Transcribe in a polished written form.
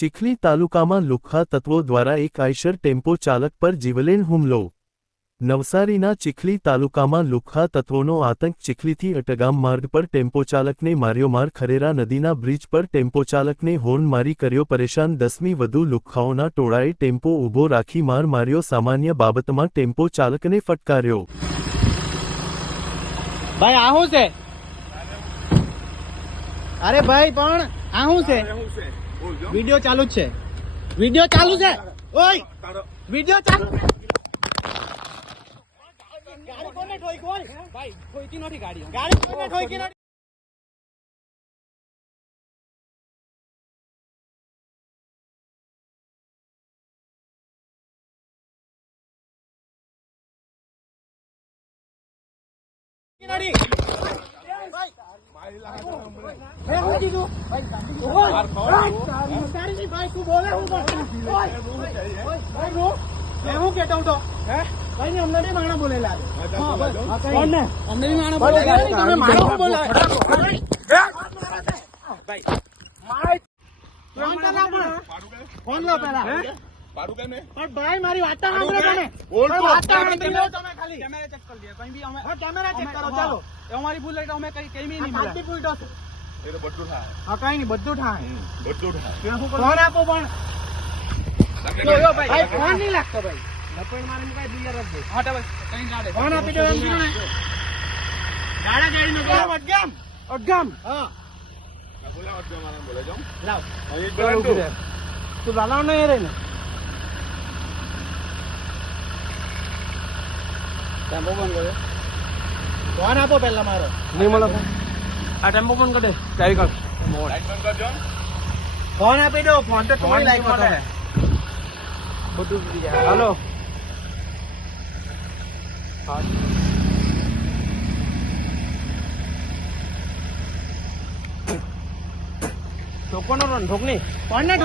ચીખલી તાલુકામાં લુખ્ખા તત્વો દ્વારા એક આઈશર ટેમ્પો ચાલક પર જીવલેણ હુમલો. નવસારીના ચીખલી તાલુકામાં લુખ્ખા તત્વોનો આતંક. ચીખલીથી અટગામ માર્ગ પર ટેમ્પોચાલકને માર્યો માર. ખરેરા નદીના બ્રિજ પર ટેમ્પોચાલકને હોર્ન મારી કર્યો પરેશાન. 10મી વધુ લુખ્ખાઓના ટોળાએ ટેમ્પો ઊભો રાખી માર માર્યો. સામાન્ય બાબતમાં ટેમ્પો ચાલકને ફટકાર્યો. ભાઈ આ શું છે? અરે ભાઈ પણ આ શું છે? વિડિયો ચાલુ જ છે. વિડિયો ચાલુ છે. ઓય વિડિયો ચાલુ છે. ગાડી કોને ઠોકી? ઓય ભાઈ ઠોકી નથી ગાડી. ગાડી કોને ઠોકી નથી? ભાઈ મારી વાત સાંભળો તમે ખાલી કેમેરા ચેક કરી લે. કઈ બી અમે કેમેરા ચેક કરો. ચાલો અમારી ભૂલ એટલે અમે કઈ કઈ નહીં સાચી ભૂલ તો એ તો બધું થાય. હા કઈ નહીં બધું થાય. બધું થાય. ફોન આપો પણ જો ભાઈ ફોન નહીં લાગતો ભાઈ. લપણ મારે કઈ બિયર જ દે. હા તો ભાઈ કઈ ગાડે ફોન આપી દો એમ કીધું ને. ગાડા ગાડી નો અડગામ અડગામ. હા બોલા અડગામ મારા બોલે જાઉં લાવ અહીં ઉભી રહે. તું લાલાવ નહીં રે ને ટેમ્પો બંધ કરે. ફોન આપો પેલા મારો. નહીં મળે ફોન. આ ટેમ્પો બંધ કરી દે. ચાવી કર. લાઈટ બંધ કરજો. ફોન આપી દો. ફોન તો તમારી લાઈટ કરે. બધું ઉડી જાય. હાલો. હા. ઠોકોનો રન ઠોક નહીં. કોણ ને